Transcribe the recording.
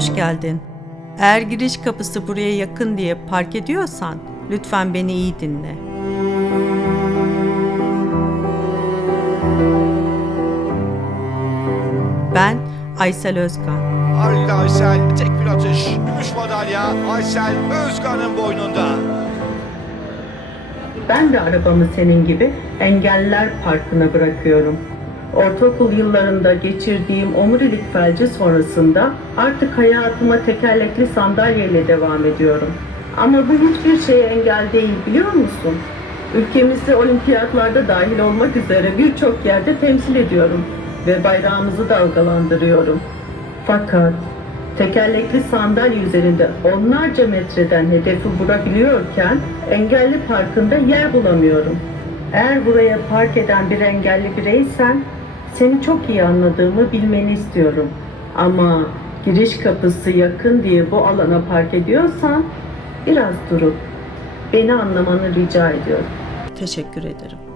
Hoş geldin. Eğer giriş kapısı buraya yakın diye park ediyorsan lütfen beni iyi dinle. Ben Aysel Özkan. Harika Aysel tek bir atış. Gümüş madalya Aysel Özkan'ın boynunda. Ben de arabamı senin gibi engeller parkına bırakıyorum. Ortaokul yıllarında geçirdiğim omurilik felci sonrasında artık hayatıma tekerlekli sandalyeyle devam ediyorum. Ama bu hiçbir şeye engel değil biliyor musun? Ülkemizi olimpiyatlarda dahil olmak üzere birçok yerde temsil ediyorum ve bayrağımızı dalgalandırıyorum. Fakat tekerlekli sandalye üzerinde onlarca metreden hedefi vurabiliyorken engelli parkında yer bulamıyorum. Eğer buraya park eden bir engelli bireysen seni çok iyi anladığımı bilmeni istiyorum. Ama giriş kapısı yakın diye bu alana park ediyorsan biraz durup beni anlamanı rica ediyorum. Teşekkür ederim.